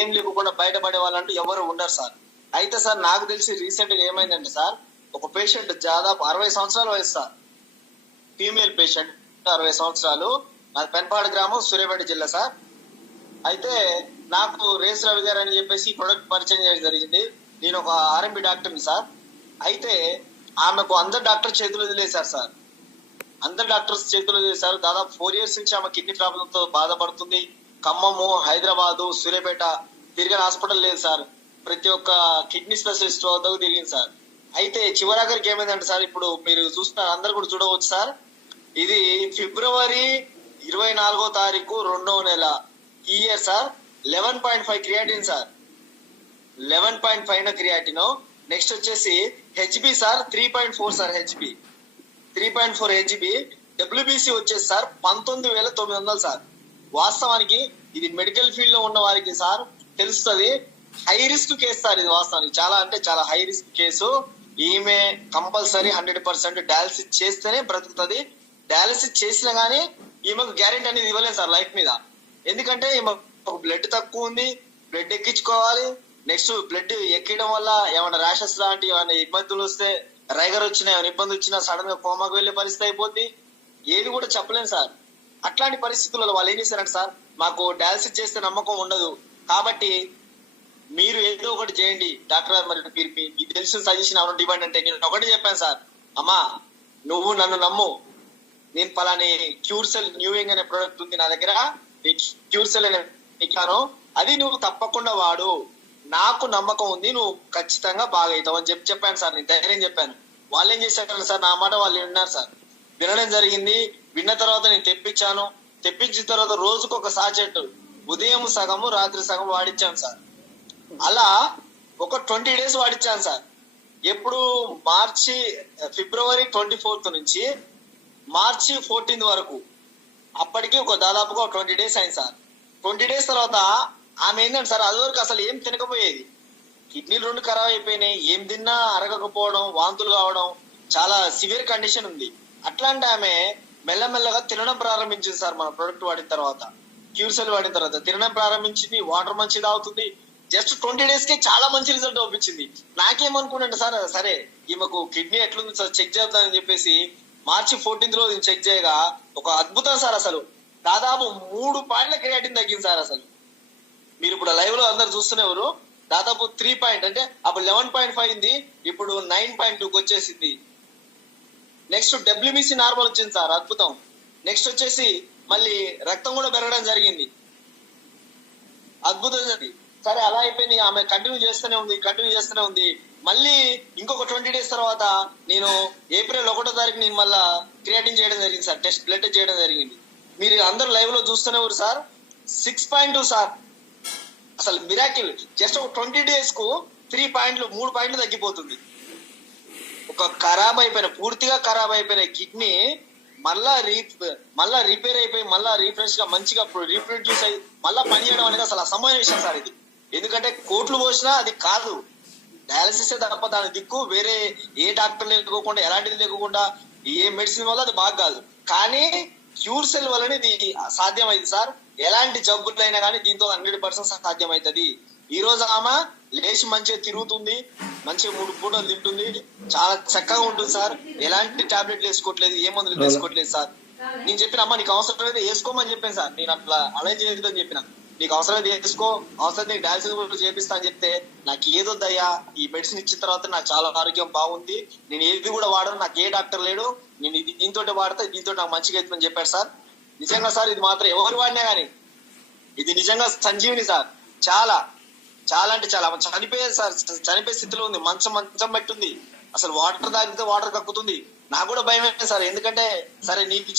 ఏం లేకుండా బయటపడే వాళ్ళంటూ ఎవరు ఉండరు సార్. అయితే సార్ నాకు తెలిసి రీసెంట్ గా ఏమైందంటే సార్, ఒక పేషెంట్ దాదాపు 60 సంవత్సరాల వయసు సార్, ఫీమేల్ పేషెంట్ 60 సంవత్సరాలు, అది పెన్పాడు గ్రామం, సూర్యాపేట జిల్లా సార్. అయితే నాకు రేస్ రవి గారు అని చెప్పేసి ప్రొడక్ట్ పరిచయం చేయడం జరిగింది. నేను ఒక ఆర్ఎంపీ డాక్టర్ని సార్. అయితే ఆమెకు అందరు డాక్టర్ చేతులు వదిలేశారు సార్, అందరు డాక్టర్స్ చేతులు వదిలేశారు. దాదాపు 4 years నుంచి ఆమె కిడ్నీ ప్రాబ్లమ్ తో బాధపడుతుంది. ఖమ్మము, హైదరాబాదు, సూర్యాపేట తిరిగిన హాస్పిటల్ లేదు సార్. ప్రతి ఒక్క కిడ్నీ స్పెషలిస్ట్ వద్దకు తిరిగింది సార్. అయితే చివరాఖరికి ఏమైందంటే సార్, ఇప్పుడు మీరు చూస్తున్నారు, అందరు కూడా చూడవచ్చు సార్, ఇది ఫిబ్రవరి 24వ తారీఖు 2వ నెల ఈ year sir 11.5 creatinine sir, 11.5 creatinine. Next వచ్చేసి HB sir 3.4 sir, HB 3.4 HB. WBC వచ్చేసి సార్ 19,900 సార్. వాస్తవానికి ఇది మెడికల్ ఫీల్డ్ లో ఉన్న వారికి సార్ తెలుస్తుంది, హై రిస్క్ కేసు సార్ ఇది. వాస్తవానికి చాలా అంటే చాలా హై రిస్క్ కేసు. ఈమె కంపల్సరీ 100% డయాలసిస్ చేస్తేనే బ్రతుకుతుంది. డయాలసిస్ చేసినా గానీ ఈమెకు గ్యారెంటీ అనేది ఇవ్వలేదు సార్ లైఫ్ మీద. ఎందుకంటే ఈమెకు బ్లడ్ తక్కువ ఉంది, బ్లడ్ ఎక్కించుకోవాలి. నెక్స్ట్ బ్లడ్ ఎక్కడం వల్ల ఏమైనా ర్యాషెస్ లాంటి ఏమైనా ఇబ్బందులు వస్తే, రైగర్ వచ్చినా ఏమైనా ఇబ్బంది వచ్చినా సడన్ గా కోమాకు వెళ్లే పరిస్థితి అయిపోద్ది. ఏది కూడా చెప్పలేను సార్. అట్లాంటి పరిస్థితుల్లో వాళ్ళు ఏం చేశారంటే సార్, మాకు డయాలసిస్ చేస్తే నమ్మకం ఉండదు కాబట్టి మీరు ఏదో ఒకటి చేయండి డాక్టర్ గారు, మరి మీరు మీకు తెలిసిన సజెషన్ ఎవరు ఇవ్వండి అంటే నేను ఒకటి చెప్పాను సార్, అమ్మా నువ్వు నన్ను నమ్ము, నేను పలాని క్యూర్సెల్ న్యూయింగ్ అనే ప్రోడక్ట్ ఉంది నా దగ్గర, క్యూర్సెల్ అనే ఇచ్చాను, అది నువ్వు తప్పకుండా వాడు, నాకు నమ్మకం ఉంది, నువ్వు ఖచ్చితంగా బాగవుతావు అని చెప్పాను సార్. నేను ధైర్యం చెప్పాను. వాళ్ళు ఏం చేశారు సార్, నా మాట వాళ్ళు విన్నారు సార్, వినడం జరిగింది. విన్న తర్వాత నేను తెప్పించాను. తెప్పించిన తర్వాత రోజుకు ఒక సాచెట్, ఉదయం సగము రాత్రి సగం వాడిచ్చాను సార్. అలా ఒక 20 days వాడిచ్చాను సార్. ఎప్పుడు ఫిబ్రవరి 24th నుంచి మార్చి 14th వరకు, అప్పటికి ఒక దాదాపుగా 20 days అయింది సార్. 20 days తర్వాత ఆమె ఏంటంటే సార్, అది వరకు అసలు ఏం తినకపోయేది, కిడ్నీలు 2 ఖరాబ్ అయిపోయినాయి, ఏం తిన్నా అరగకపోవడం, వాంతులు కావడం, చాలా సివియర్ కండిషన్ ఉంది. అట్లాంటి ఆమె మెల్లమెల్లగా తినడం ప్రారంభించింది సార్. మన ప్రొడక్ట్ వాడిన తర్వాత, క్యూర్సెల్ వాడిన తర్వాత తినడం ప్రారంభించింది. వాటర్ మంచిది అవుతుంది. జస్ట్ 20 days కే చాలా మంచి రిజల్ట్ అవుపించింది. నాకేమనుకున్నాంటే సార్, సరే ఈమెకు కిడ్నీ ఎట్లుంది సార్ చెక్ చేద్దామని చెప్పేసి మార్చి 14th రోజు చెక్ చేయగా ఒక అద్భుతం సార్. అసలు దాదాపు 3 పాయింట్ల క్రియాటిన్ తగ్గింది సార్. అసలు మీరు ఇప్పుడు లైవ్ లో అందరు చూస్తున్నారు, దాదాపు 3 point, అంటే అప్పుడు 11.5 అయింది, ఇప్పుడు 9.2కి వచ్చేసింది. నెక్స్ట్ డబ్ల్యూబీసీ నార్మల్ వచ్చింది సార్, అద్భుతం. నెక్స్ట్ వచ్చేసి మళ్ళీ రక్తం కూడా పెరగడం జరిగింది, అద్భుతం జరిగింది. సరే అలా అయిపోయింది, ఆమె కంటిన్యూ చేస్తూనే ఉంది. మళ్ళీ ఇంకొక 20 days తర్వాత నేను ఏప్రిల్ 1వ తారీఖు నేను మళ్ళా క్రియాటిన్ చేయడం జరిగింది సార్, టెస్ట్ బ్లడ్ చేయడం జరిగింది. మీరు అందరు లైవ్ లో చూస్తూనే ఉన్నారు సార్, 6.2 సార్. అసలు మిరాకిల్. జస్ట్ ఒక 20 days కు 3 పాయింట్లు తగ్గిపోతుంది. ఒక పూర్తిగా ఖరాబ్ అయిపోయిన కిడ్నీ మళ్ళా రిపేర్ అయిపోయి మళ్ళా రీఫ్రెష్ గా మంచిగా రీప్రొడ్యూస్ అయ్యి మళ్ళా పనిచేయడం అనేది అసలు అసమయ విషయం సార్ ఇది. ఎందుకంటే కోట్లు పోసినా అది కాదు, డయాలసిస్ తప్ప దాని దిక్కు వేరే ఏ డాక్టర్ లేకోకుండా, ఎలాంటిది లేకుండా, ఏ మెడిసిన్ వల్ల అది బాగా కాదు. కానీ క్యూర్సెల్ వల్లనే ఇది సాధ్యమైంది సార్. ఎలాంటి జబ్బులైనా కానీ దీంతో 100% సాధ్యమవుతుంది. ఈ రోజు ఆమె లేచి మంచిగా తిరుగుతుంది, మంచిగా 3 పూటలు తింటుంది, చాలా చక్కగా ఉంటుంది సార్. ఎలాంటి టాబ్లెట్లు వేసుకోవట్లేదు, ఏ మందులు వేసుకోవట్లేదు సార్. నేను చెప్పిన అమ్మ నీకు అవసరం అయితే వేసుకోమని చెప్పాను సార్. నేను అట్లా అలా చేయొద్దని చెప్పిన, నీకు అవసరం అయితే వేసుకో, అవసరం నీకు డయాలసిస్ కూడా చేపిస్తా అని చెప్తే, నాకు ఏదొద్దయ్యా, ఈ మెడిసిన్ ఇచ్చిన తర్వాత నాకు చాలా ఆరోగ్యం బాగుంది, నేను ఏది కూడా వాడను, నాకు ఏ డాక్టర్ లేడు, నేను ఇది దీంతో వాడతా, దీంతో నాకు మంచిగా అవుతుందని చెప్పారు సార్. నిజంగా సార్ ఇది మాత్రం ఎవరు వాడినా కానీ ఇది నిజంగా సంజీవిని సార్. చాలా అంటే చాలా చనిపోయేది సార్, చనిపోయే స్థితిలో ఉంది, మంచం పెట్టుంది. అసలు వాటర్ తాగితే వాటర్ కక్కుతుంది. నాకు కూడా భయం సార్, ఎందుకంటే సరే నీకు